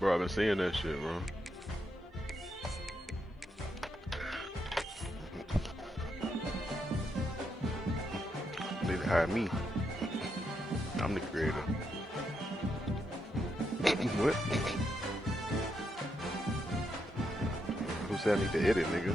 Bro, I've been seeing that shit, bro. They hire me. I'm the creator. What? Who said I need to edit, nigga?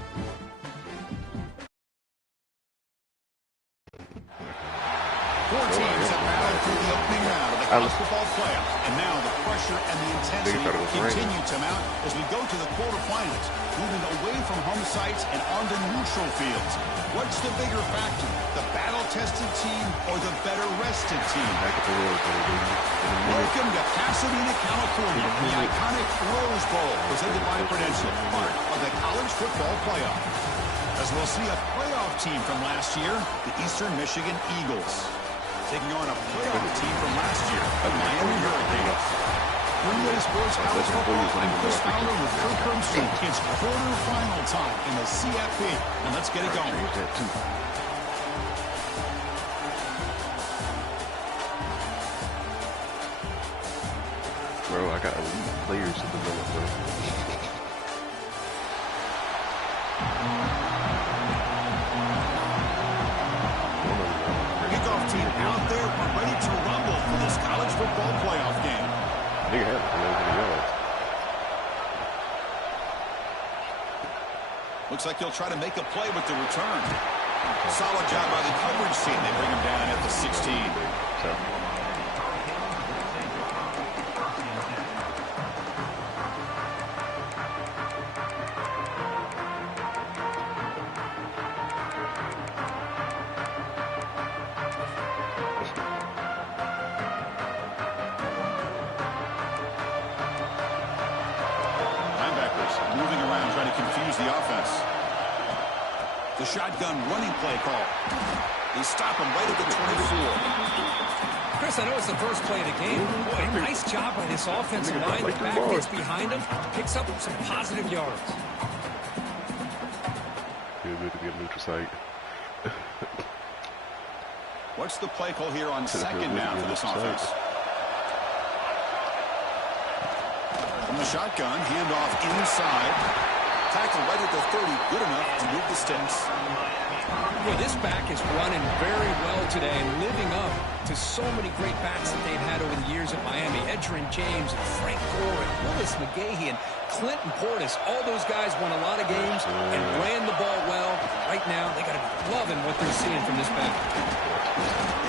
Four teams have battled through the opening round of the college football playoffs, and now the pressure and the intensity continue to mount as we go to the quarterfinals, moving away from home sites and onto neutral fields. What's the bigger factor, the battle-tested team or the better-rested team? Welcome to Pasadena, California, the iconic Rose Bowl, presented by Prudential, part of the college football playoff. As we'll see a playoff team from last year, the Eastern Michigan Eagles, taking on a playoff team from last year, the Miami Hurricanes. Greenway Sports College Football, I'm Chris Fowler with Kirk Hermstrom. It's quarterfinal time in the CFP, and let's get it going. Bro, I got elite players to develop, bro. Kickoff team out there, we're ready to rumble for this college football playoff game. Nigga had 11 yards. Looks like he'll try to make a play with the return. Solid job by the coverage team. They bring him down at the 16. Moving around, trying to confuse the offense. The shotgun running play call. They stop him right at the 24. Chris, I know it's the first play of the game. Boy, nice job by this offensive line. The back gets behind him, picks up some positive yards. Feel good to be a neutral site. What's the play call here on second down for this offense? From the shotgun, handoff inside. Tackle right at the 30, good enough to move the sticks. Boy, this back is running very well today and living up to so many great backs that they've had over the years at Miami. Edgerrin James, and Frank Gore, and Willis McGahee, and Clinton Portis. All those guys won a lot of games and ran the ball well. Right now, they got to be loving what they're seeing from this back.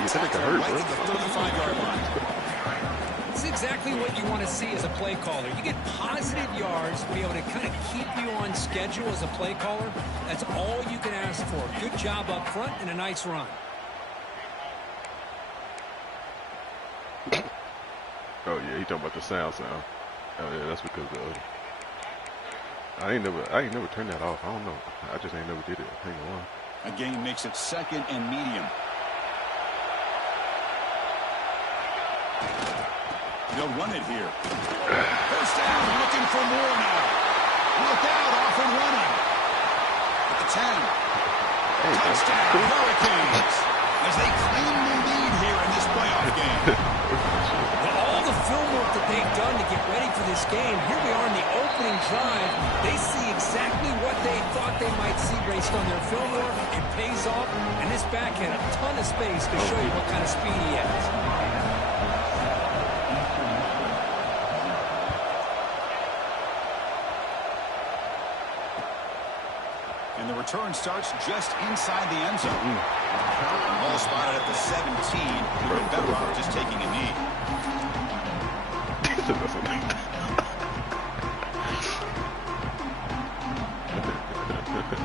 They tackle right at the 35-yard line. It's exactly what you want to see as a play caller. You get positive yards to be able to kind of keep you on schedule as a play caller. That's all you can ask for. Good job up front and a nice run. Oh yeah, he talking about the sound. Oh yeah, that's because I ain't never turned that off. I don't know. I just ain't never did it. Hang on. A gain makes it second and medium. They'll run it here. First down, looking for more now. Look out, off and running. At the 10. Touchdown, Hurricanes. As they claim the lead here in this playoff game. Well, all the film work that they've done to get ready for this game, here we are in the opening drive. They see exactly what they thought they might see based on their film work. It pays off, and this back had a ton of space to show you what kind of speed he has. And the return starts just inside the end zone. The ball spotted at the 17. We're better off just taking a knee.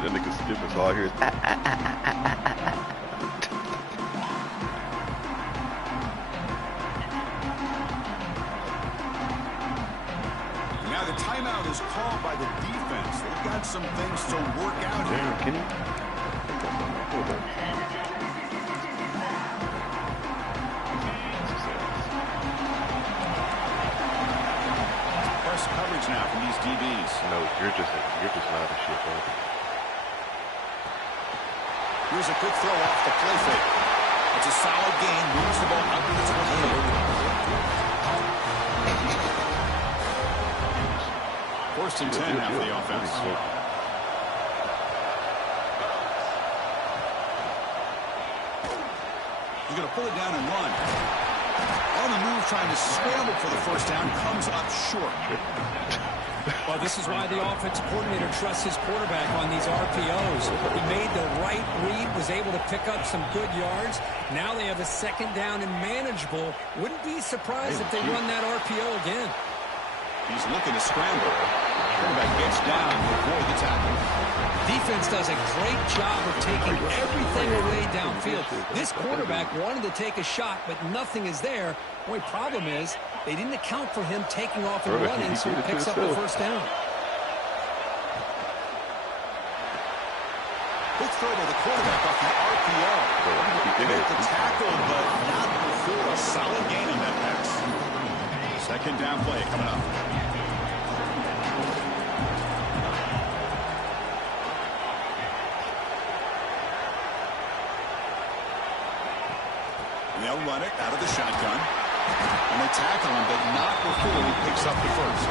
That nigga's skipping, so all I hear is Now the timeout is called by the defense. They've got some things to work out here. Can you? Press coverage now from these DBs. No, you're just loud as shit, bro. Here's a quick throw off the play fake. It's a solid gain. Moves the ball up to the 28. First and 10 now for the offense. He's going to pull it down and run. On the move, trying to scramble for the first down, comes up short. Well, this is why the offensive coordinator trusts his quarterback on these RPOs. He made the right read, was able to pick up some good yards. Now they have a second down and manageable. Wouldn't be surprised if they run that RPO again. He's looking to scramble. Quarterback gets down to avoid the tackle. Defense does a great job of taking everything away downfield. This quarterback wanted to take a shot, but nothing is there. The only problem is they didn't account for him taking off and running, so he picks up the first down. Quick throw to the quarterback off the RPO. He made the tackle, but not before a solid gain on that pass. Second down play coming up. They'll run it out of the shotgun. And they tackle him, but not before he picks up the first.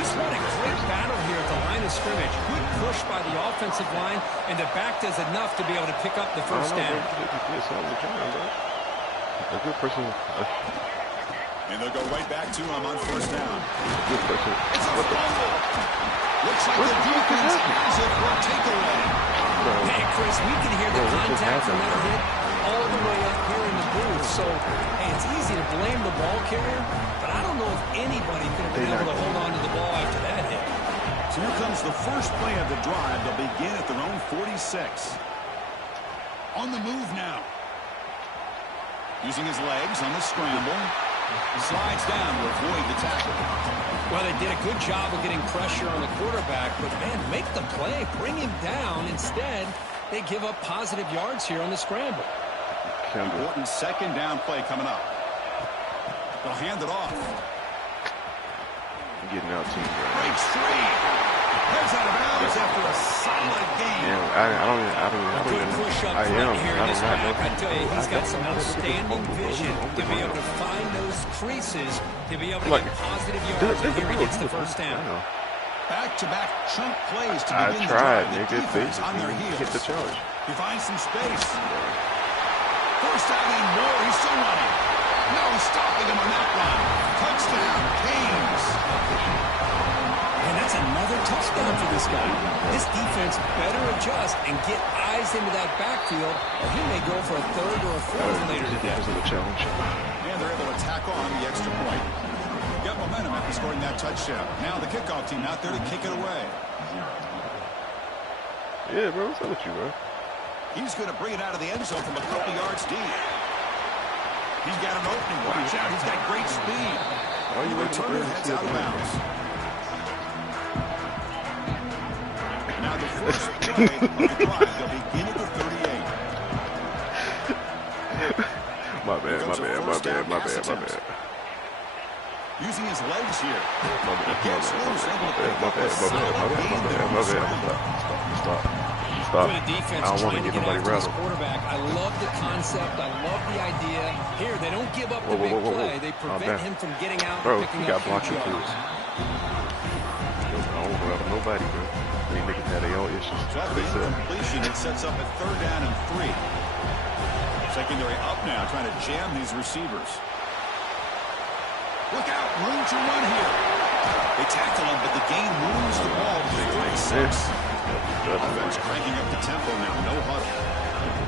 Just what a great battle here at the line of scrimmage. Good push by the offensive line, and the back does enough to be able to pick up the first down. A good person. And they'll go right back to him on first down. Good person. It's a fumble. Looks like the defense has it for a takeaway. Hey, Chris, we can hear the contact from that hit all the way up here in the booth. So, hey, it's easy to blame the ball carrier, but I don't know if anybody could have been able to hold on to the ball after that hit. So here comes the first play of the drive. They'll begin at their own 46. On the move now. Using his legs on the scramble. Slides down to avoid the tackle. Well, they did a good job of getting pressure on the quarterback, but, man, make the play. Bring him down. Instead, they give up positive yards here on the scramble. Important second down play coming up. They'll hand it off. Getting out team. Breaks free. Heads out of bounds after a solid game. Yeah, I don't even push up I front am. here I in this don't back. know. I tell you, he's got some outstanding vision to be able to find those creases, to be able to get positive yards, and here he gets the first down. Back-to-back chunk plays to I begin tried, the drive. The nigga. defense on their They heels. hit the charge. He finds some space. First down and more. He's still running. No stopping him on that run. Touchdown, Canes. And that's another touchdown for this guy. This defense better adjust and get eyes into that backfield, or he may go for a third or a fourth later today. This is a challenge. And they're able to tack on the extra point. Got momentum after scoring that touchdown. Now the kickoff team out there to kick it away. Yeah, bro. What's up with you, bro? He's going to bring it out of the end zone from a couple yards deep. He's got an opening. Watch out. He's got great speed. You returner heads out of bounds. Now the first play of the drive. They'll begin at the 38. My bad. Using his legs here. My bad. Stop. Good defense I don't want trying to to get get nobody after this rattled. quarterback. I love the concept. I love the idea. Here, they don't give up the big play. They prevent him from getting out and picking up huge yards. I don't want to rattle nobody, bro. These niggas have their own issues. So after the incompletion, it sets up a third down and 3. Secondary up now, trying to jam these receivers. Look out, room to run here. They tackle him, but the gain moves the ball to 36. Offense cranking up the tempo now, no huddle.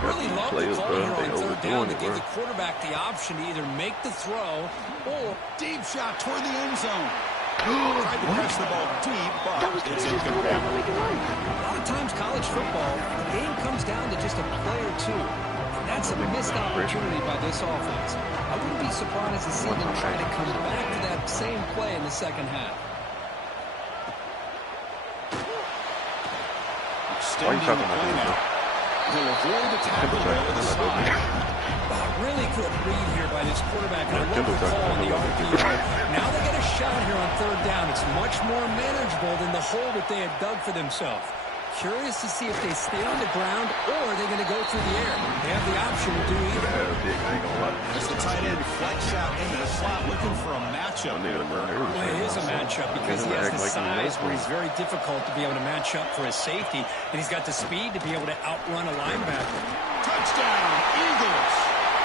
Really love the call here on third down to give the quarterback the option to either make the throw or Deep shot toward the end zone. Tried to press the ball deep, but it's incomplete. A lot of times college football, the game comes down to just a play or two. And that's a missed opportunity by this offense. I wouldn't be surprised to see them try to come back to that same play in the second half. Why are you talking about that? He'll avoid the tackle over the side. Really good read here by this quarterback. And I love the call on the RPO. Now they get a shot here on third down. It's much more manageable than the hole that they had dug for themselves. Curious to see if they stay on the ground or are they going to go through the air. They have have the option to do either. As the tight end flex out into the slot, looking for a matchup. Well, it is a matchup because he has the size where he's very difficult to be able to match up for his safety, and he's got the speed to be able to outrun a linebacker. Touchdown, Eagles,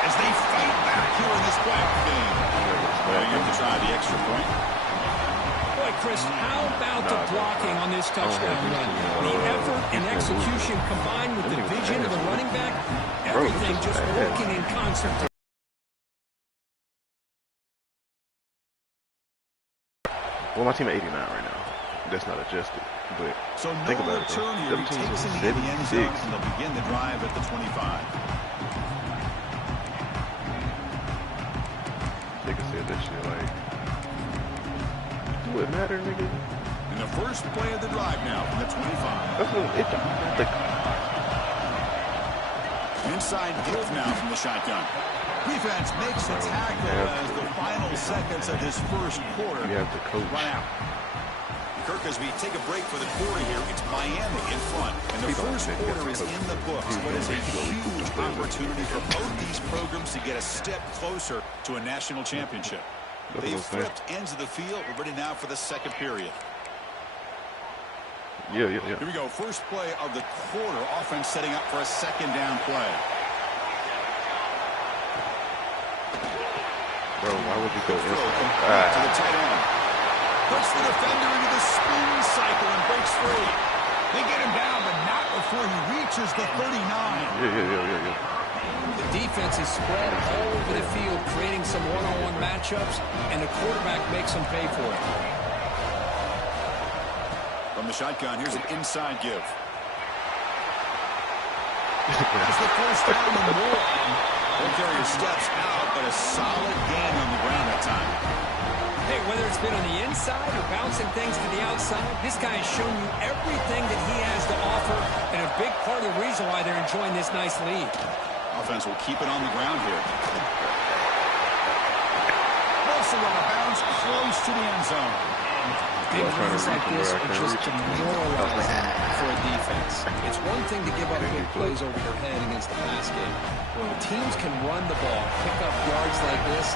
as they fight back here in this playoff game. You have to try the extra point. Boy, Chris, how about the blocking on this touchdown run? The effort and execution combined with the vision of the running back, everything just working in concert. Well, my team at 89 right now. That's not adjusted, but so think about it. Here, he takes him in the end zone, and they'll begin the drive at the 25. Nigga said that shit like, do it matter, nigga? In the first play of the drive now from the 25. That's what it don't matter. Inside give now from the shotgun. Defense makes a tackle as the final seconds of this first quarter run out. Kirk, as we take a break for the quarter here, it's Miami in front. And the first quarter is in the books. What is a huge opportunity for both these programs to get a step closer to a national championship. They've flipped ends of the field. We're ready now for the second period. Yeah. Here we go. First play of the quarter. Offense setting up for a second down play. Bro, why would you go to the tight end? Puts the defender into the spin cycle and breaks free. They get him down, but not before he reaches the 39. Yeah. The defense is spread all over the field, creating some one-on-one matchups, and the quarterback makes them pay for it. From the shotgun, here's an inside give. That's the first down and more. Ball carrier steps out, but a solid gain on the ground that time. Hey, whether it's been on the inside or bouncing things to the outside, this guy has shown you everything that he has to offer, and a big part of the reason why they're enjoying this nice lead. Offense will keep it on the ground here. Also on a bounce close to the end zone. Big runs like this are just demoralizing for a defense. It's one thing to give up big plays over your head against the pass game. When teams can run the ball, pick up yards like this,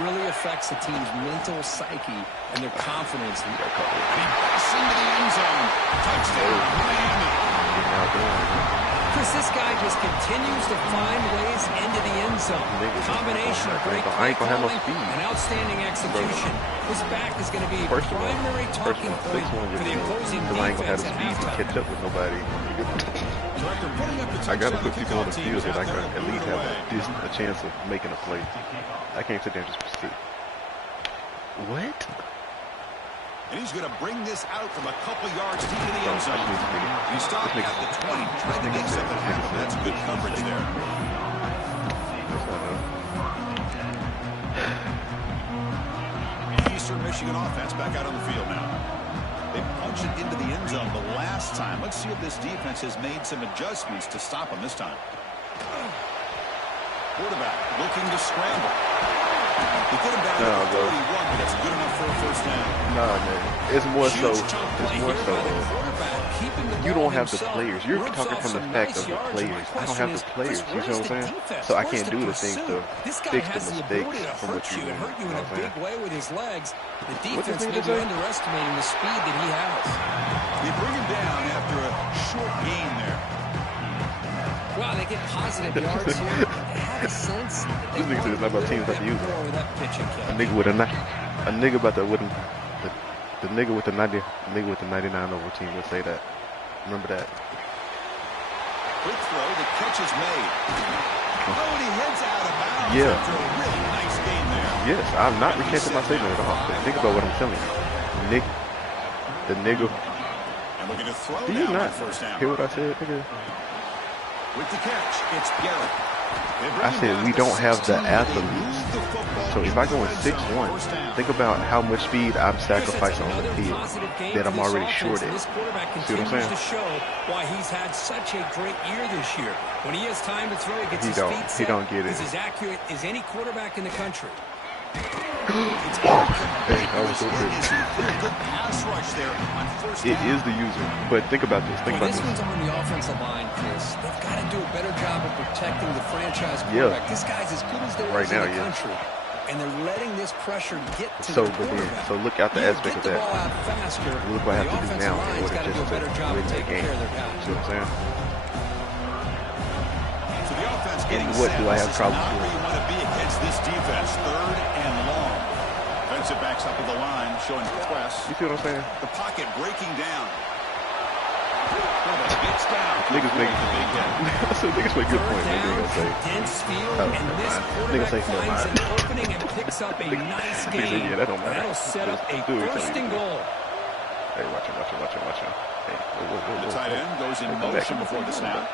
really affects the team's mental psyche and their confidence. And he busts into the end zone. Touchdown, Miami. Chris, this guy just continues to find ways into the end zone. Combination of great play calling and outstanding execution. This back is going to be a primary talking point for the opposing defense at halftime. Catch up with nobody. I got to put people on the field that I can at least have a chance of making a play. I can't sit there and just sit. What? And he's going to bring this out from a couple yards deep in the end zone. He stopped at the 20, tried to make something happen. That's good coverage there. Eastern Michigan offense back out on the field now. They punch it into the end zone the last time. Let's see if this defense has made some adjustments to stop him this time. Quarterback looking to scramble. He could have down at 31, but it's good enough for a first down. Nah, man. It's more so. You don't have the players. You're talking from the fact of the players. I don't have the players. You know what I'm saying? So I can't do the things to fix the mistakes from what you do. Hurt you in a big way with his legs. The defense may be underestimating the speed that he has. They bring him down after a short gain there. Wow, they get positive yards here. They have a sense that they want to not about teams that use more with that pitching catch. a nigga with a nigga about the wooden the nigga with the 90 nigga with the 99 over team would say that. Remember that. Quick throw, the catch is made. Oh, and he heads out of bounds after a really nice game there. Yes, I'm not recanting my statement at all. But think about what I'm telling you. The nigga. And looking to throw Do you down not first down. hear what I said, nigga? With the catch, it's Garrett. I said we don't have the athletes. So if I go in 6-1, think about how much speed I'm sacrificing on the field that I'm already short at. This quarterback See what I'm continues saying? to show why he's had such a great year this year. When he has time to throw, he gets his feet set. He don't get it. He's as accurate as any quarterback in the country. It's Hey, I was so pretty pissed. good pass rush there on first It down. is the user, but think about this. Think about This this. one's on the offensive line, Chris. They've got to do a better job of protecting the franchise Yeah. quarterback. This guy's as good as there Right is now, in the yeah. country. And they're letting this pressure get to So, the quarterback. so look at the You aspect get of the that. ball out faster. Look what I have the to do offensive now in line's order got to do just a better to job win of that taking game. care of their guys. See what I'm saying? So the offense getting What set. do I have This is problems not with? where you want to be against this defense. Third and long. Defensive backs up at the line, showing press. You see what I'm saying? The pocket breaking down. Gets down. Niggas make niggas make good point. Niggas gonna say, Dense field, oh, and never this mind. quarterback Niggas say, never finds mind. an opening and picks up a nice Niggas say, gain. yeah, that don't matter. That'll set up a Do what you first tell and me to do. goal. Hey, watch him. Hey, whoa. The tight end goes in motion before the snap.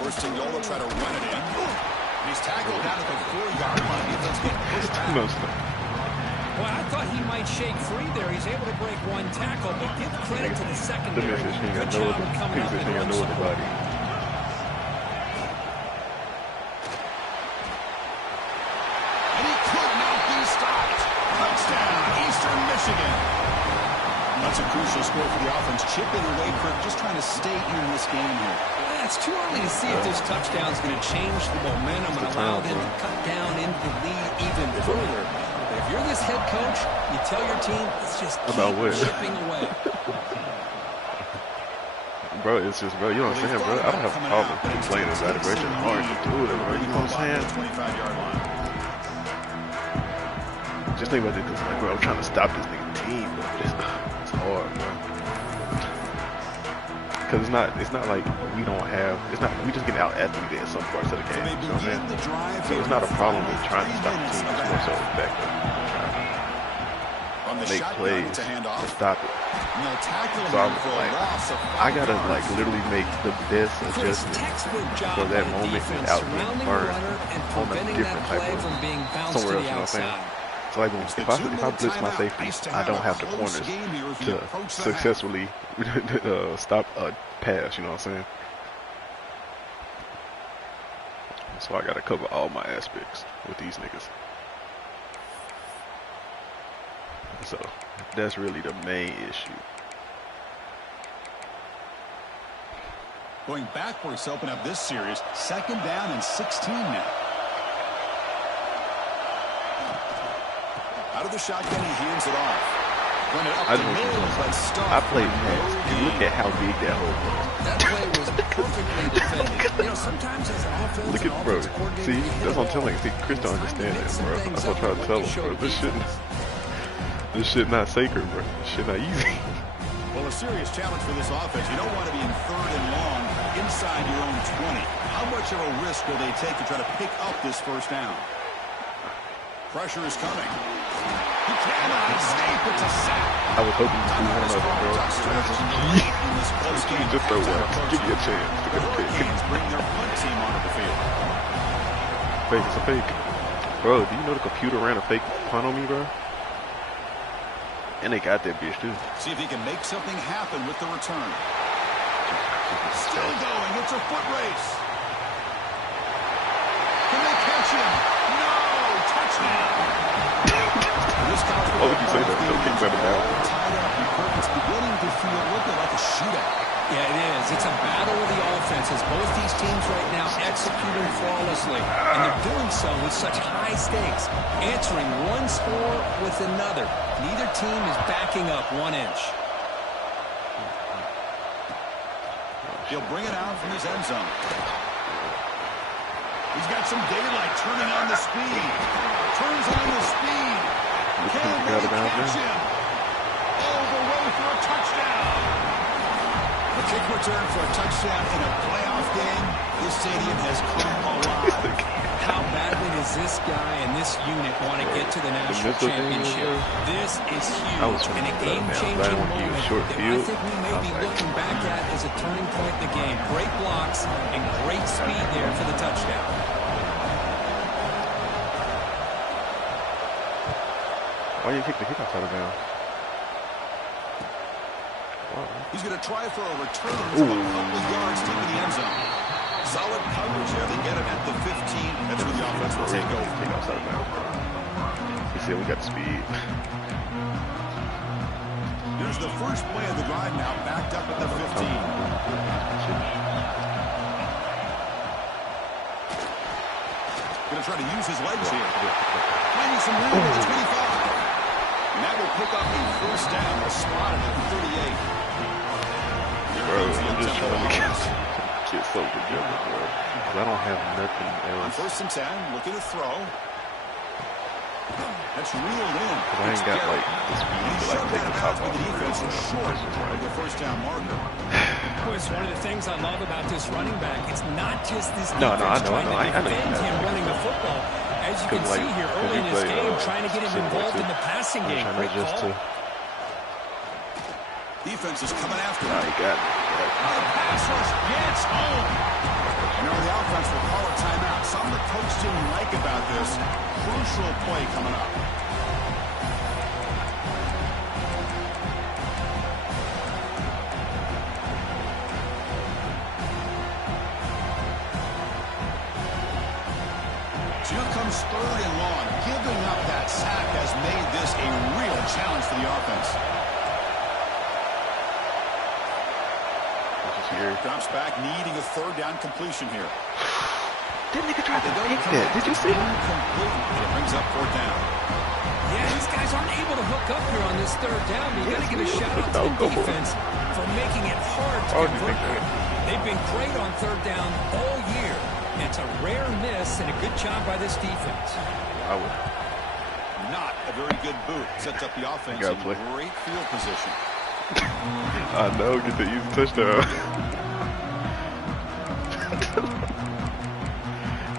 First and goal, they'll try to run it in. And he's tackled down at the 4-yard line. Defense getting pushed back. Well, I thought he might shake free there. He's able to break one tackle, but give credit to the secondary. Good job of coming up and run support. And he could not be stopped. Touchdown, Eastern Michigan. That's a crucial score for the offense. Chipping away, Kirk, just trying to stay in this game here. Yeah, it's too early to see if this touchdown is going to change the momentum and allow them to cut down into the lead even further. But if you're this head coach, you tell your team, it's just keep chipping away. Bro, it's just, bro, you know what I'm saying, bro? I don't have a problem complaining about it, bro. It's just hard to do it, bro. You know what I'm saying? 25-yard line. Just think about it, because, like, bro, I'm trying to stop this nigga team, bro. It's hard, bro. Because it's not like we don't have, we just get out athleted in some parts of the game, you know what I'm saying? So it's not a problem with trying to stop the team, it's more so the fact that we're trying to make plays to stop it. So I'm like, I gotta like literally make the best adjustment for that moment without getting burned on a different type of somewhere else, you know what I'm saying? So like if I blitz my safety, I don't have the corners to successfully stop a pass, you know what I'm saying? So I gotta cover all my aspects with these niggas. So that's really the main issue. Going backwards to open up this series. 2nd down and 16 now. Out of the shotgun, he hands it off. Run it up the middle, but stop. I played pass, and look at how big that hole was. That play was perfectly defended. You know, sometimes as an offense, look at, bro. See, that's what I'm telling you. See, Chris don't understand that, bro. That's what I'm trying to tell him, bro. This shit not sacred, bro. This shit not easy. Well, a serious challenge for this offense. You don't want to be in 3rd and long inside your own 20. How much of a risk will they take to try to pick up this first down? Pressure is coming. He cannot escape. It's a sack. I was hoping to do one of them, bro. Just throw one. Give me a chance to get a pick. Bring their punt team onto the field. Fake, it's a fake. Bro, do you know the computer ran a fake punt on me, bro? And they got that bitch, too. See if he can make something happen with the return. Still going. It's a foot race. Can they catch him? No! Touchdown! Oh, you say that? No kicks out of bounds. Tied up. It's beginning to feel like a shootout. Yeah, it is. It's a battle of the offenses. Both these teams right now executing flawlessly. And they're doing so with such high stakes. Answering one score with another. Neither team is backing up 1 inch. He'll bring it out from his end zone. He's got some daylight turning on the speed. Turns on the speed. Can they catch him? All the way for a touchdown. A kick return for a touchdown in a playoff game. This stadium has come alive. How badly does this guy and this unit want to get to the national championship? This is huge and a game-changing moment that I think we may be looking back at as a turning point in the game. Great blocks and great speed there for the touchdown. Why you kick the kick outside of bounds? He's going to try for a return from a couple yards deep in the end zone. Solid coverage there. They get him at the 15. That's where the offense will take over. Take outside of bounds, bro. He said we got the speed. Here's the first play of the drive now, backed up at the 15. Going to try to use his legs here. Finding some room at the 25. And that will pick up a first down. They'll spot it at 38. Bro, I'm just trying to get so together, bro. Because I don't have nothing On else. first and 10, looking to throw. That's reeled in. I ain't got like the speed to like take the top off. The defense is short of the first down marker. It's one of the things I love about this running back. It's not just this No, defense I trying to defend him running the football. As you can like, see here early in this play, game, trying to get him involved in the passing game. Great call. Defense is coming after him. Nah, he got it. The pass rush gets home. You know, the offense will call a timeout. Something the coach didn't like about this. Crucial play coming up. So here comes third and long. Giving up that sack has made this a real challenge for the offense. Drops back, needing a third down completion here. Didn't nigga try to pick that? Did you see? It brings up fourth down. Yeah, these guys aren't able to hook up here on this third down. But you got to give a shout out to the defense for making it hard to convert here. They've been great on third down all year. It's a rare miss and a good job by this defense. I would. Not a very good boot. Sets up the offense in great field position. I know, get the easy touchdown.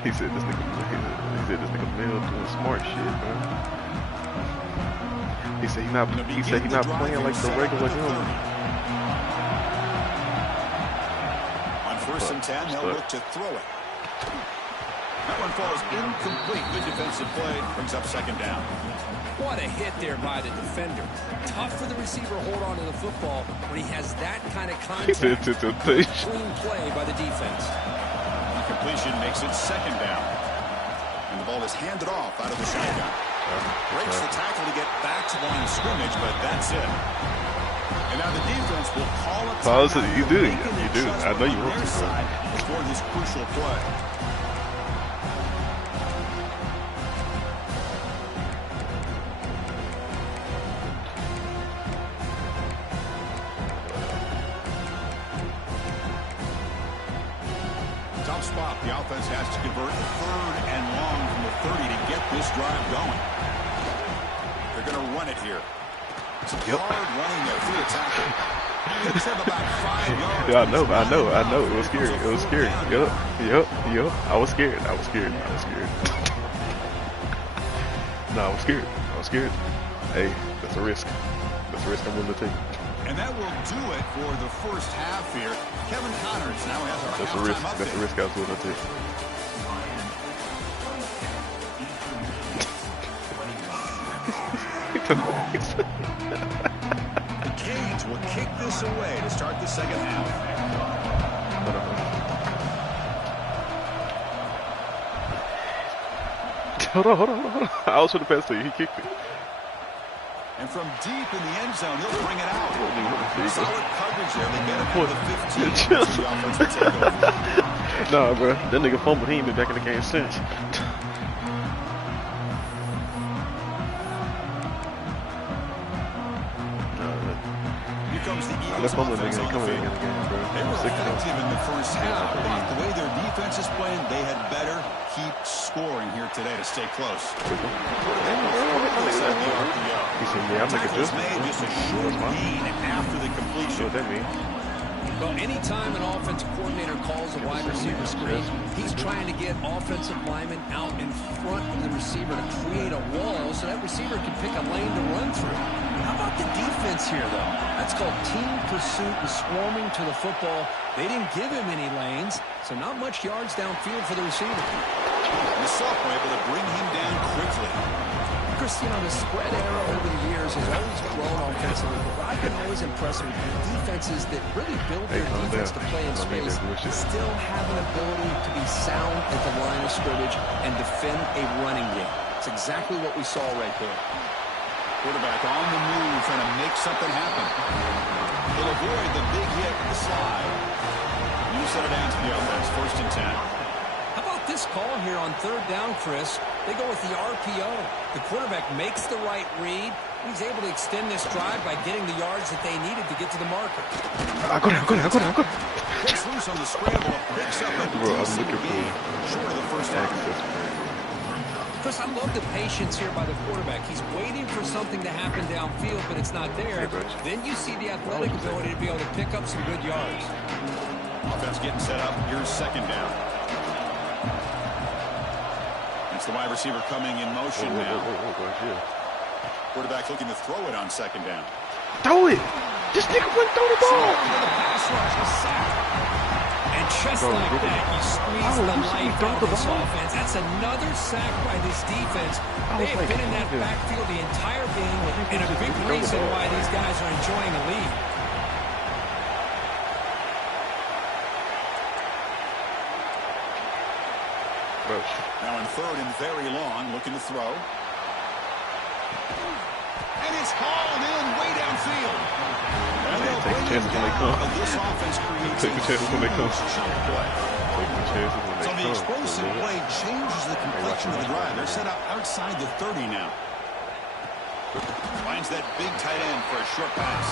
He said this nigga Mill doing smart shit, man. He said he not playing like the regular him. On first and 10, they'll look to throw it. That one falls incomplete. Good defensive play. Brings up second down. What a hit there by the defender. Tough for the receiver to hold on to the football when he has that kind of contact. Clean play by the defense. The completion makes it second down. And the ball is handed off out of the shotgun. Breaks the tackle to get back to the line of scrimmage, but that's it. And now the defense will call it. You do. I know you want to. For this crucial play. Tough spot. The offense has to convert third and long from the 30 to get this drive going. They're going to run it here. Some hard running there through the tackle. About 5 yards. Yeah, I know. It was scary. Yup. I was scared. No, I was scared. Hey, that's a risk. I'm willing to take. And that will do it for the first half here. Kevin Connors now has our halftime update. That's a risk I was willing to take. The Canes will kick this away to start the second half. Hold on. I was for the pass to you. He kicked it. And from deep in the end zone, he'll bring it out. Solid coverage there. They get it to the 15. The offense will take over. Nah, bro. That nigga fumbled. He ain't been back in the game since. Here comes the Eagles offense on the field. They were effective in the first half, but the way their defense is playing, they had better keep scoring here today to stay close. He said, yeah, I'm making this. Just a short gain after the completion. What that mean? Well, anytime an offensive coordinator calls a wide receiver screen, he's trying to get offensive linemen out in front of the receiver to create a wall so that receiver can pick a lane to run through. How about the defense here, though? That's called team pursuit and swarming to the football. They didn't give him any lanes, so not much yards downfield for the receiver. The sophomore able to bring him down quickly. Chris, Chris, you know, the spread era over the years has always grown offensively, but I've been always impressed with defenses that really build their defense to play in space, still have an ability to be sound at the line of scrimmage and defend a running game. It's exactly what we saw right there. Quarterback on the move, trying to make something happen. He'll avoid the big hit with the slide. You set it down to the offense, 1st and 10. How about this call here on 3rd down, Chris? They go with the RPO. The quarterback makes the right read. He's able to extend this drive by getting the yards that they needed to get to the marker. Go down. Gets loose on the scramble, picks up a decent gain. Short of the first down. Chris, I love the patience here by the quarterback. He's waiting for something to happen downfield, but it's not there. Then you see the athletic ability to be able to pick up some good yards. Offense getting set up. Here's 2nd down. It's the wide receiver coming in motion now. Quarterback looking to throw it on 2nd down. Throw it! Just nigga wouldn't throw the ball! The pass rush is sacked. And just like that, you squeeze the life out of this offense. That's another sack by this defense. They have been in that backfield the entire game, and a big reason why these guys are enjoying the lead. Now in 3rd and very long, looking to throw. And it's hauled in way downfield. And they'll bring it down. This offense creates a huge chunk play. So the explosive play changes the complexion of the drive. They're set up outside the 30 now. Finds that big tight end for a short pass.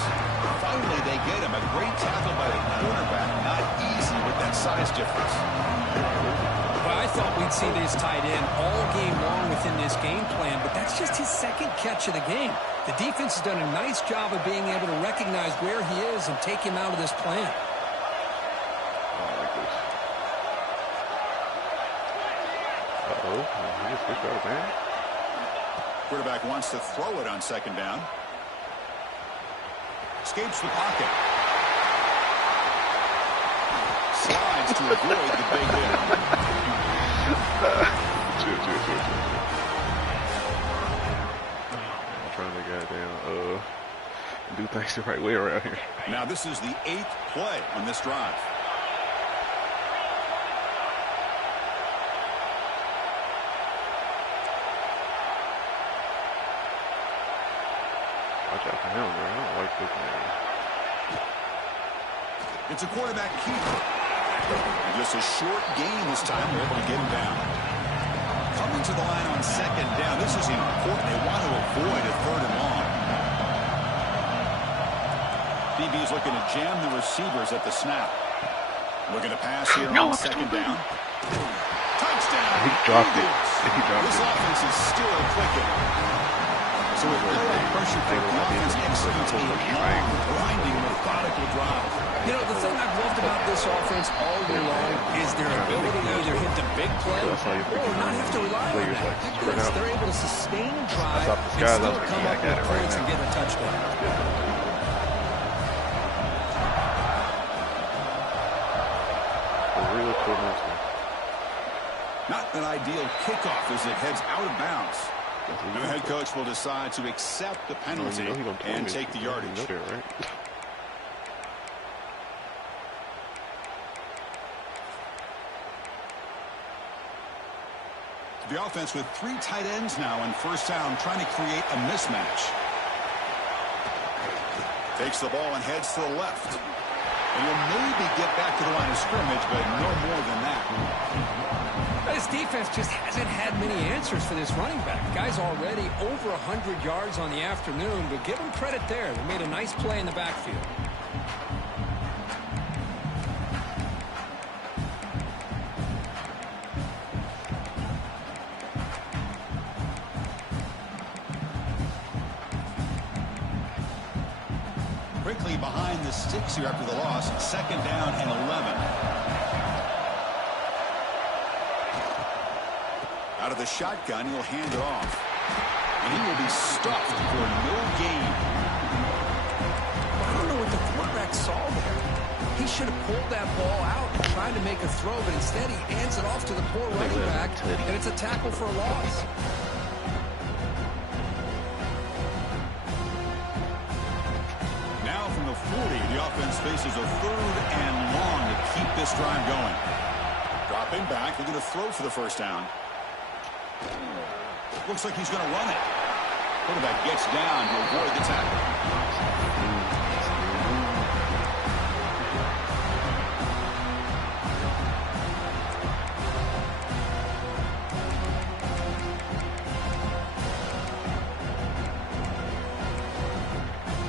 Finally, they get him. A great tackle by the quarterback. Not easy with that size difference. Well, I thought we'd see this tight end all game long within this game plan, but that's just his 2nd catch of the game. The defense has done a nice job of being able to recognize where he is and take him out of this plan. Quarterback wants to throw it on 2nd down. Escapes the pocket. Slides to avoid the big hit. I'm trying to goddamn do things the right way around here. Now this is the 8th play on this drive. Watch out for him, bro. I don't like this man. It's a quarterback keeper. Just a short gain this time. They're able to get him down. Coming to the line on 2nd down. This is important. They want to avoid a 3rd and long. DB is looking to jam the receivers at the snap. Looking to pass here on 2nd down. Touchdown. He dropped it. This offense is still clicking. So with playoff pressure, the offense executes a long, grinding, methodical drive. You know, the thing I've loved about this offense all year long is their ability to either hit the big play or not have to rely on that. They're able to sustain a drive and still come up with points and get a touchdown. Not an ideal kickoff as it heads out of bounds. The head coach will decide to accept the penalty and take the yardage. The offense with 3 tight ends now on 1st down, trying to create a mismatch. Takes the ball and heads to the left. And he'll maybe get back to the line of scrimmage, but no more than that. This defense just hasn't had many answers for this running back. Guy's already over 100 yards on the afternoon, but give him credit there. They made a nice play in the backfield. Quickly behind the sticks here after the loss. 2nd down and 11. Out of the shotgun, he'll hand it off. And he will be stuffed for no gain. I don't know what the quarterback saw there. He should have pulled that ball out and tried to make a throw, but instead he hands it off to the poor running back, and it's a tackle for a loss. offense faces a 3rd and long to keep this drive going. Dropping back, they're going to throw for the first down. Looks like he's going to run it. Quarterback gets down to avoid the tackle.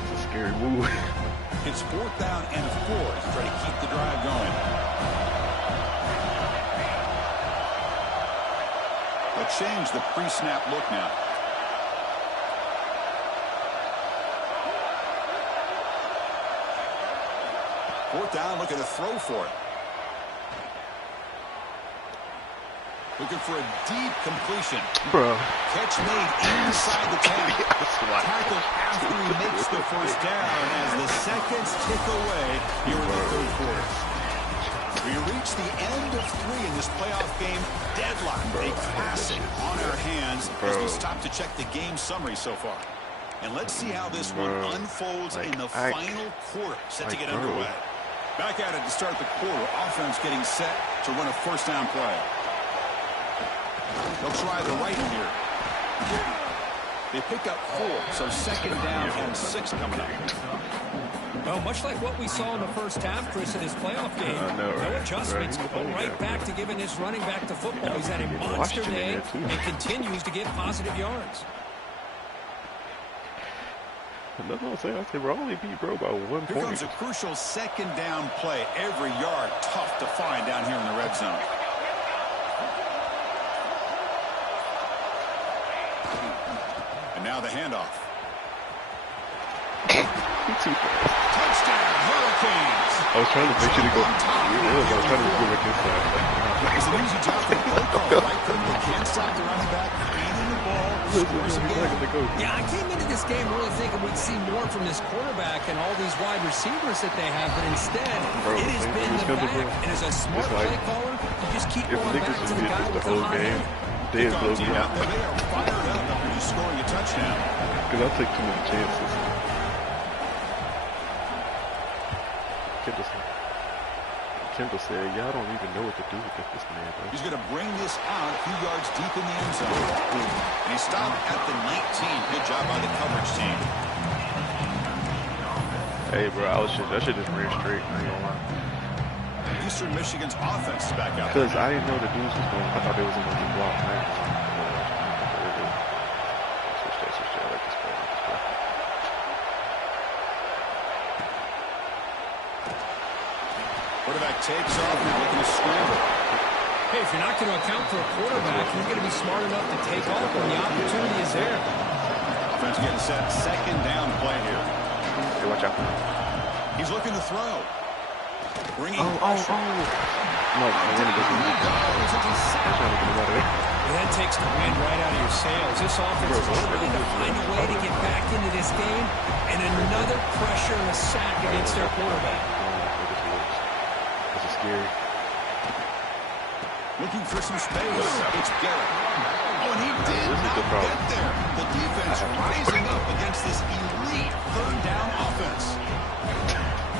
It's a scary move. It's 4th down and 4 to try to keep the drive going. They'll change the pre-snap look now. Fourth down, looking to throw for it. Looking for a deep completion. Bro. Catch made inside the 10. Tackle after he makes the first down as the seconds tick away here in the 3rd quarter. We reach the end of 3 in this playoff game. Deadlock, a classic on our hands as we stop to check the game summary so far. And let's see how this one unfolds in the final quarter, set to get underway. Back at it to start the quarter. Offense getting set to run a first down play. They'll try the right here. They pick up 4, so 2nd down and 6 coming up. Well, much like what we saw in the first half, Chris, in his playoff game, no adjustments, going right back to giving his running back to football. He's had a monster day and continues to get positive yards. That's what I'm saying. I say we're only beat, bro, by 1 point. Here comes a crucial 2nd down play. Every yard tough to find down here in the red zone. And now the handoff. Touchdown, Hurricanes. I was trying to make sure to go. I was trying to go back inside. It's an easy job for the play call, right? They can't stop the running back. Feeding the ball. Yeah, I came into this game really thinking we'd see more from this quarterback and all these wide receivers that they have, but instead, it has been the back. And as a smart play caller, you just keep going back to the guy with the hot hand. They blow me out. They are fired up after just scoring a touchdown. Because I take too many chances. Kendall said, y'all don't even know what to do with this man, bro. He's going to bring this out a few yards deep in the end zone. And he stopped at the 19. Good job by the coverage team. Hey, bro, I should just ran straight. I ain't gonna lie. Eastern Michigan's offense is back out. Because I didn't know the dudes was going. I thought they was going to be blocked. Switch that. I like this play. Quarterback takes off now, looking to scramble. Hey, if you're not going to account for a quarterback, you're going to be smart enough to take off when the opportunity is there. Offense getting set. 2nd down play here. Hey, watch out. He's looking to throw. Bringing No, I want to that takes the wind right out of your sails. This offense is trying to find a way to get back into this game, and another pressure and a sack against their quarterback. This is scary. Looking for some space. It's Garrett. Oh, and he did not get there. The defense rising up against this elite 3rd down offense.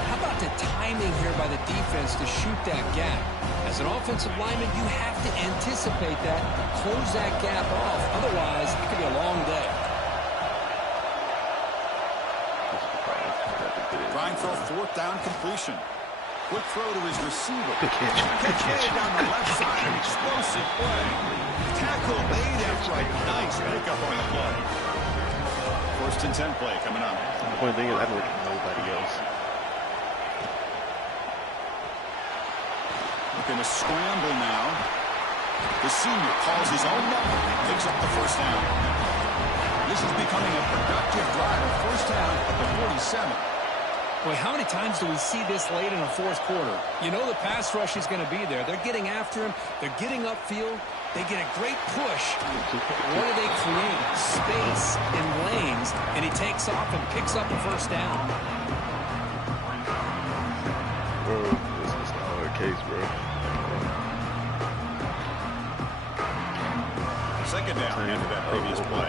How about the timing here by the defense to shoot that gap? As an offensive lineman, you have to anticipate that, close that gap off. Otherwise, it could be a long day. Trying for a 4th down completion. Quick throw to his receiver. Good catch. Catch made down the left side. Explosive play. Tackle made after a nice pickup on the play. 1st and 10 play coming up. The funny thing is, I don't look at nobody else. Looking to scramble now. The senior calls his own number and picks up the first down. This is becoming a productive drive. First down at the 47. Boy, how many times do we see this late in a 4th quarter? You know the pass rush is going to be there. They're getting after him. They're getting upfield. They get a great push. What do they create? Space in lanes, and he takes off and picks up a first down. Bro, this is not our case, bro. 2nd down after that previous play.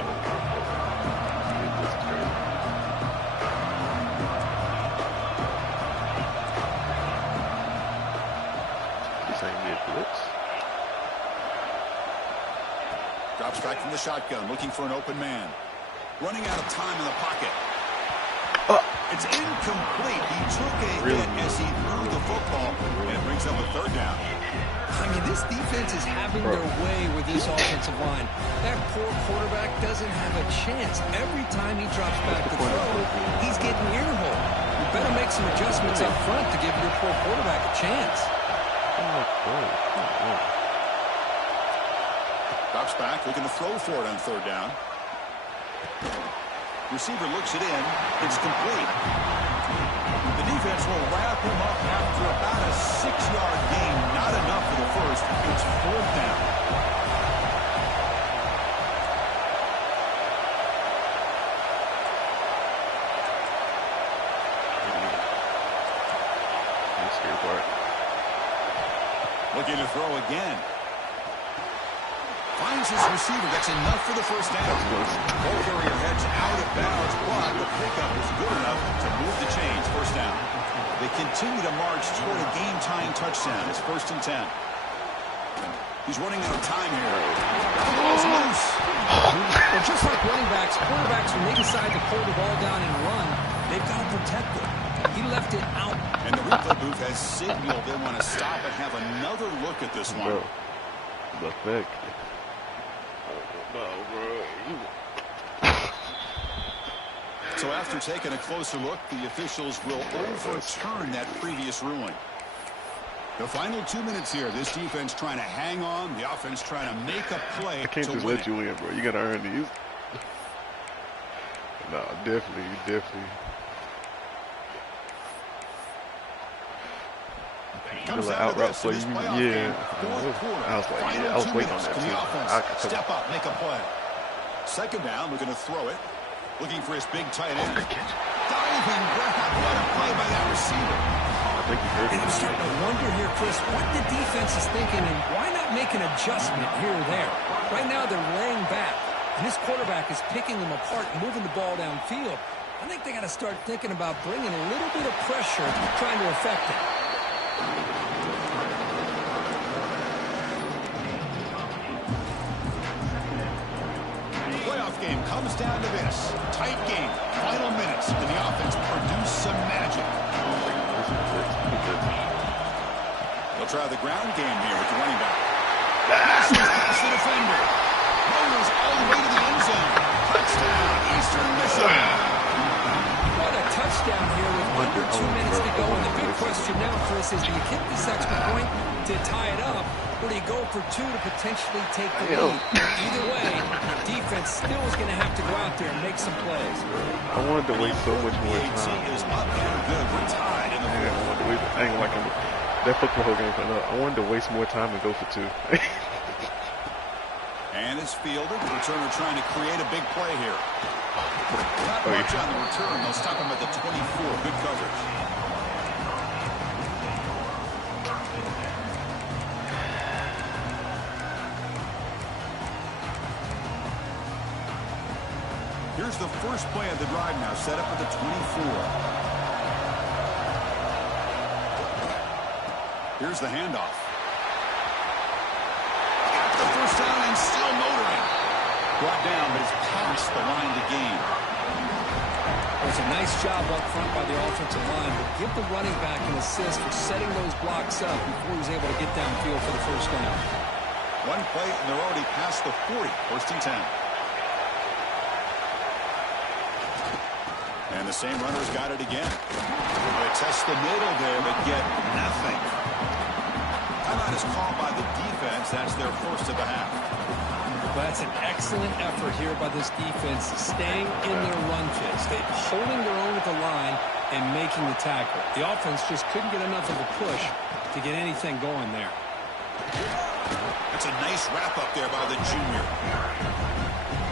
Blitz. Drops back from the shotgun, looking for an open man. Running out of time in the pocket. It's incomplete. He took a hit as he threw the football, and it brings up a third down. I mean, this defense is having their way with this offensive line. That poor quarterback doesn't have a chance. Every time he drops back to throw, he's getting ear-hole. You better make some adjustments up front to give your poor quarterback a chance. Drops back, looking to throw for it on third down. Receiver looks it in. It's complete. The defense will wrap him up after about a 6-yard gain. Not enough for the first. It's fourth down. Looking to throw again. Finds his receiver. That's enough for the first down. Ball carrier heads out of bounds, but the pickup is good enough to move the chains. First down. They continue to march toward a game-tying touchdown. It's 1st and 10. He's running out of time here. Ball's loose. Well, just like running backs, quarterbacks, when they decide to pull the ball down and run, they've got to protect it. He left it out. And the replay booth has signaled they want to stop and have another look at this one. The pick. So after taking a closer look, the officials will overturn that previous ruling. The final 2 minutes here. This defense trying to hang on. The offense trying to make a play. I can't just let you in, bro. You got to earn these. No, definitely. Comes like out out route for you. Yeah. I was waiting on that too. Step up, make a play. Second down, we're going to throw it. Looking for his big tight end. Diving grab. What a play by that receiver. I think he heard it. And I'm starting to wonder here, Chris, what the defense is thinking and why not make an adjustment here or there? Right now they're laying back, and this quarterback is picking them apart, moving the ball downfield. I think they got to start thinking about bringing a little bit of pressure, trying to affect it. Playoff game comes down to this. Tight game. Final minutes. Can the offense produce some magic? They'll try the ground game here with the running back. Past the defender. Rolls all the way to the end zone. Touchdown, Eastern Michigan. What a touchdown here with under 2 minutes to go. And the big question now, Chris, is do you kick this extra point to tie it up, or do you go for 2 to potentially take the lead? Either way, defense still is going to have to go out there and make some plays. I wanted to waste so much more time. Is up and good. We're tied in the I ain't like that football whole game coming up. I wanted to waste more time and go for 2. And it's fielded. The returner trying to create a big play here. Not much on the return. They'll stop him at the 24. Good coverage. Here's the first play of the drive now, set up at the 24. Here's the handoff. Got the first down and still motoring. Brought down, but it's past the line to gain. It was a nice job up front by the offensive line, but give the running back an assist for setting those blocks up before he was able to get downfield for the first down. One play, and they're already past the 40. 1st and 10. And the same runner's got it again. They test the middle there, but get nothing. Timeout is called by the defense. That's their first of the half. Well, that's an excellent effort here by this defense, staying in their run fits. They're holding their own at the line and making the tackle. The offense just couldn't get enough of a push to get anything going there. That's a nice wrap-up there by the junior.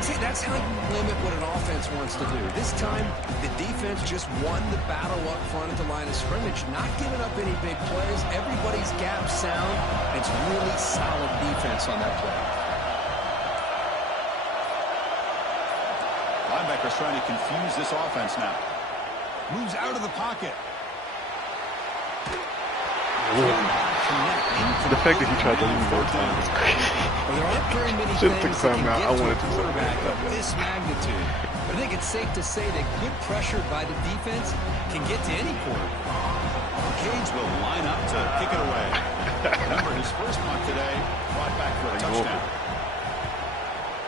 See, that's how you limit what an offense wants to do. This time, the defense just won the battle up front at the line of scrimmage, not giving up any big plays. Everybody's gap sound. It's really solid defense on that play. Linebacker's trying to confuse this offense now. Moves out of the pocket. connect. The fact that he tried to leave more time is crazy. Well, there aren't very many Should've things took that time can out. get I to wanted a to quarterback of this magnitude. But I think it's safe to say that good pressure by the defense can get to any quarterback. Cage will line up to kick it away. Remember, his first punt today brought back for a touchdown.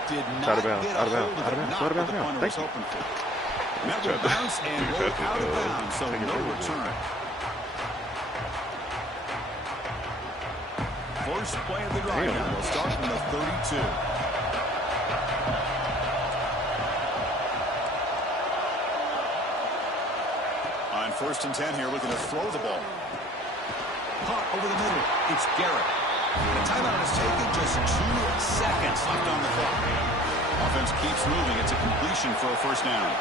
Did not get a hold of it, not what the punter was hoping for. Met with a bounce and rolled out of bounds, so no return. First play of the drive now. We'll start from the 32. On 1st and 10 here, looking to throw the ball. Caught over the middle. It's Garrett. The timeout is taken, just 2 seconds left on the clock. Offense keeps moving. It's a completion for a first down.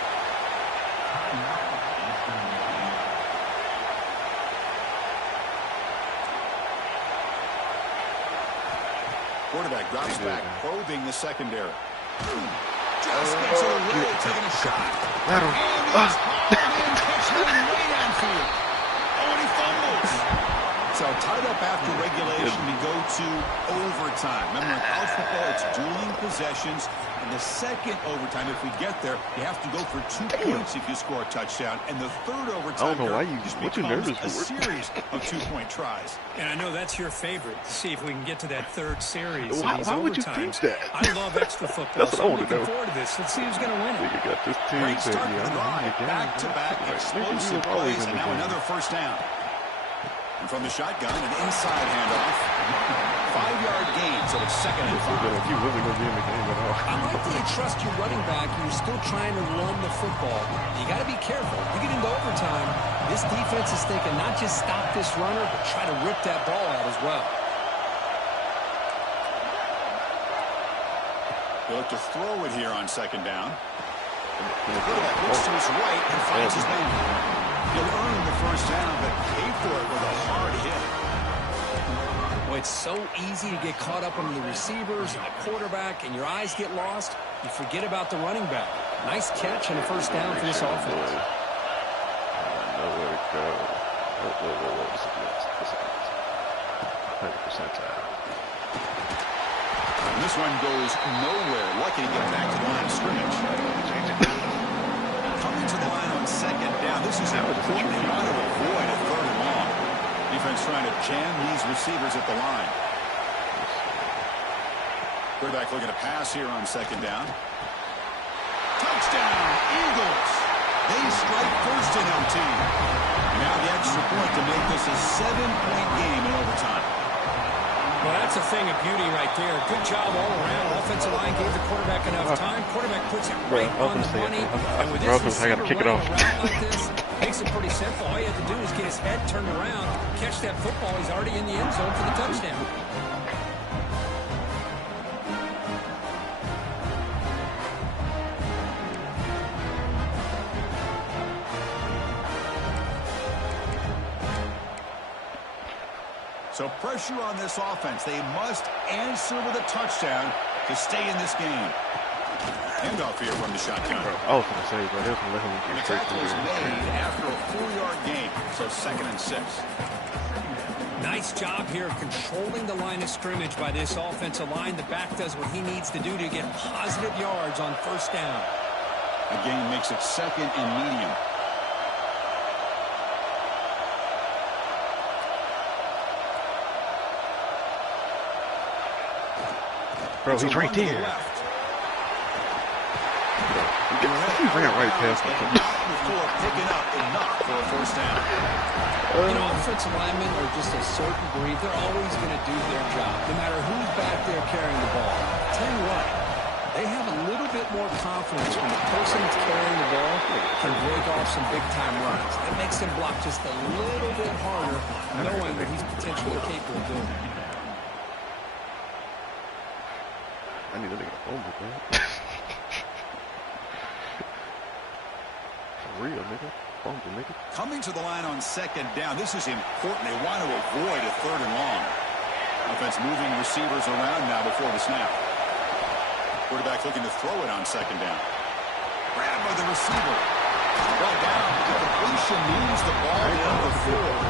Quarterback drops back, probing the secondary. Just gets it away, taking a shot. And it's hauled in, touchdown way downfield. Oh, and he fumbles. So tied up after regulation, we go to overtime. Remember, in college football, it's dueling possessions. In the second overtime, if we get there, you have to go for 2 points if you score a touchdown. And the third overtime, I don't know why what you nervous a for? series of 2-point tries. And I know that's your favorite, to see if we can get to that third series. Why would you think that? I love extra football, That's what so I I'm want to looking know. forward to this. Let's see who's going to win it. You got this team Great said, start to the drive. yeah, Back-to-back explosive plays, and now another first down. And from the shotgun, an inside handoff. 5-yard gain, so it's 2nd and 5. You really gonna be in the game at all? I like that you trust your running back. You're still trying to run the football. You got to be careful. You get into overtime, this defense is thinking not just stop this runner, but try to rip that ball out as well. They look to throw it here on 2nd down. The quarterback looks to his right and finds his man. He'll earn the first down, but pay for it with a hard hit. Well, it's so easy to get caught up on the receivers and the quarterback, and your eyes get lost. You forget about the running back. Nice catch and a first down for this offense. Nowhere to go. Whoa. This is 100% time. And this one goes nowhere. Lucky to get back to the line of scrimmage. Coming to the line on 2nd down. This is important. They want to avoid a 3rd and long. Defense trying to jam these receivers at the line. Quarterback looking to pass here on 2nd down. Touchdown, Eagles. They strike first in OT. Now the extra point to make this a 7-point game in overtime. Well, that's a thing of beauty right there. Good job all around. Offensive line gave the quarterback enough time. Quarterback puts it right on the money. And with this receiver running around like this, makes it pretty simple. All you have to do is get his head turned around, catch that football. He's already in the end zone for the touchdown. So pressure on this offense. They must answer with a touchdown to stay in this game. Handoff here from the shotgun. I was going to say, but they're going to let him The get straight tackle through is there. made after a 4-yard gain. So 2nd and 6. Nice job here controlling the line of scrimmage by this offensive line. The back does what he needs to do to get positive yards on first down. A gain makes it 2nd and medium. Bro, he's right there. He ran right past him. Before picking up enough for a first down. You know, offensive linemen are just a certain breed. They're always going to do their job, no matter who's back there carrying the ball. Tell you what, they have a little bit more confidence when the person that's carrying the ball can break off some big-time runs. That makes them block just a little bit harder, knowing that he's potentially capable of doing it. I need to get a phone book, man. For real, nigga. Phone book, nigga. Coming to the line on 2nd down. This is important. They want to avoid a 3rd and long. Offense moving receivers around now before the snap. Quarterback looking to throw it on 2nd down. Grabbed by the receiver. Brought down. The completion moves the ball down the field.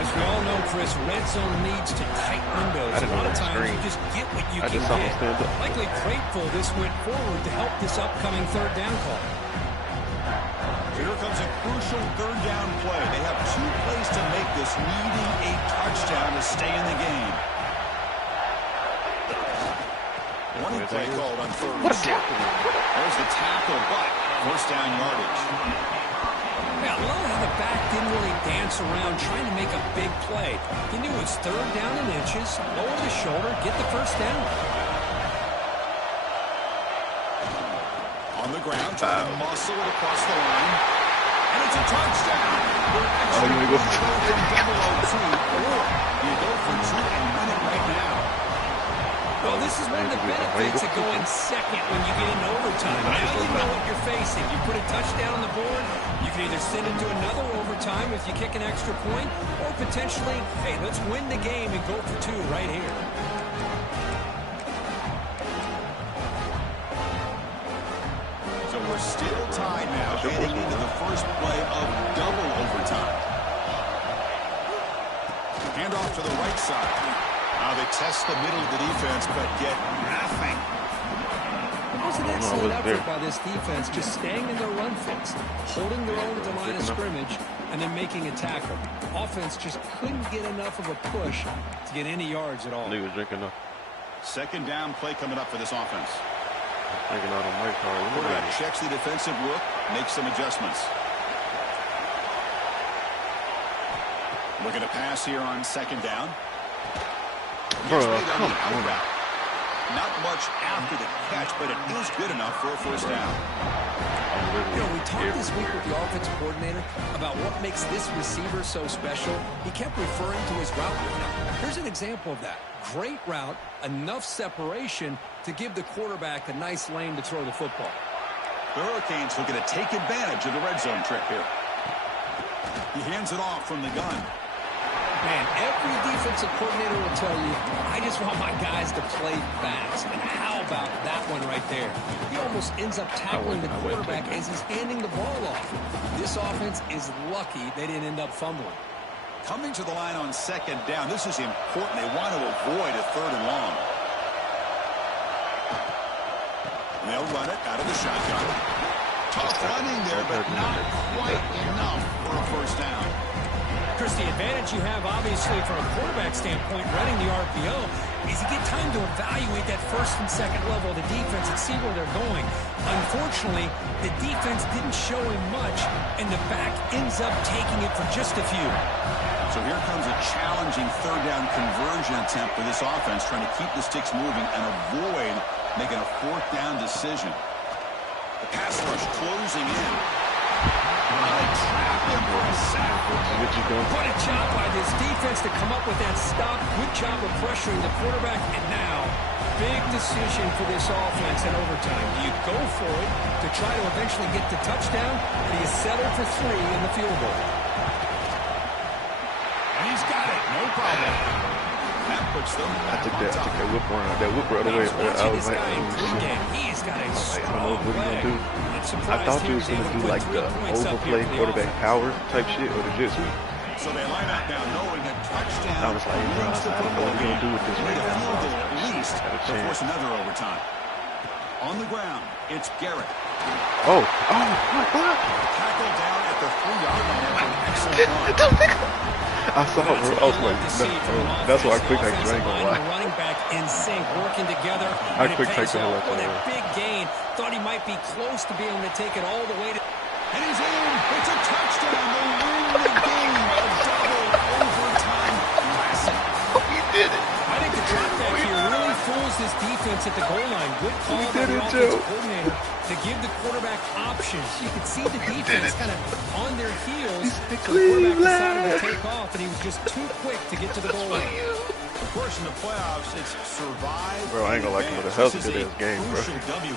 As we all know, Chris, red zone leads to tight windows. A lot of times you just get what you can get. Likely grateful this went forward to help this upcoming third down call. Here comes a crucial third down play. They have 2 plays to make this, needing a touchdown to stay in the game. One play called on third. There's the tackle, but first down yardage. Yeah, I love how the back didn't really dance around trying to make a big play. He knew it's third down in inches, lower the shoulder, get the first down. On the ground, trying to muscle it across the line. And it's a touchdown. You go for 2 and win it right now. Well, this is one of the benefits of going second when you get into overtime. Now you know what you're facing. You put a touchdown on the board, you can either send it to another overtime if you kick an extra point, or potentially, hey, let's win the game and go for 2 right here. So we're still tied now, heading into the first play of double overtime. Hand off to the right side. Now they test the middle of the defense, but get nothing. It was an excellent effort by this defense, just staying in their run fits, holding their own at the line of scrimmage, and then making a tackle. Offense just couldn't get enough of a push to get any yards at all. He was drinking up. Second down play coming up for this offense. Drinking out on my car. Quarterback checks the defensive look, makes some adjustments. Looking to pass here on second down. Bro, come on. Not much after the catch, but it is good enough for a first down. You know, we talked this week with the offensive coordinator about what makes this receiver so special. He kept referring to his route. Now, here's an example of that. Great route, enough separation to give the quarterback a nice lane to throw the football. The Hurricanes looking to take advantage of the red zone trick here. He hands it off from the gun. Man, every defensive coordinator will tell you, I just want my guys to play fast. And how about that one right there? He almost ends up tackling the quarterback as he's handing the ball off. This offense is lucky they didn't end up fumbling. Coming to the line on second down, this is important. They want to avoid a third and long. And they'll run it out of the shotgun. Tough running there, but not quite enough for a first down. Chris, the advantage you have, obviously, from a quarterback standpoint, running the RPO, is you get time to evaluate that first and second level of the defense and see where they're going. Unfortunately, the defense didn't show him much, and the back ends up taking it for just a few. So here comes a challenging third down conversion attempt for this offense, trying to keep the sticks moving and avoid making a fourth down decision. The pass rush closing in. Trap him for a sack. What a job by this defense to come up with that stop. Good job of pressuring the quarterback. And now, big decision for this offense in overtime. Do you go for it to try to eventually get the touchdown, or do you settle for 3 in the field goal? And he's got it. No problem. That puts them I took that whip around, that whip right away. I was like, he's got a I don't know what he's gonna do. I thought he was gonna do like the overplay quarterback power type shit or the jitsu. So they line up now knowing that touchdown. I was like, bro, I don't know what we're gonna do with this right now. At least to force another overtime. On the ground, it's Garrett. Oh my God. Tackle down at the 3-yard line after an excellent run. I saw it, bro. I was like, no, that's why I quick hiked. I ain't gonna lie. Running back in sync, working together. I quick hiked the hell out of that big gain. Thought he might be close to being able to take it all the way to. And he's in. It's a touchdown. They win the game. A double overtime classic. He did it. I think the drop back here really fools this defense at the goal line. Good call by the offensive coordinator to give the quarterback options. You could see the defense kind of on their heels. The quarterback decided to take off, and he was just too quick to get to the goal line. Of course, in the playoffs, it's survive. Bro, I ain't gonna like him with a hell of a good game, bro.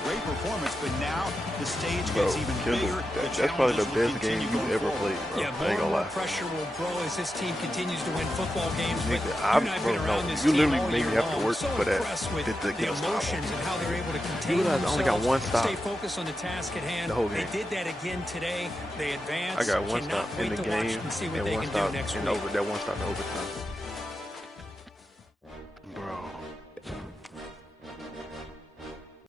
Great performance, but now the stage gets even bigger. That's probably the best game you've ever played, bro. Yeah, I ain't gonna lie. Pressure will grow as this team continues to win football games. You literally made me have to work for that. The emotions and how they're able to contain themselves. I only got one stop. Stay focused on the task at hand. The whole game. They did that again today. They advanced. I got one stop in the game and see what and they one can stop do next in week. that one stop in overtime.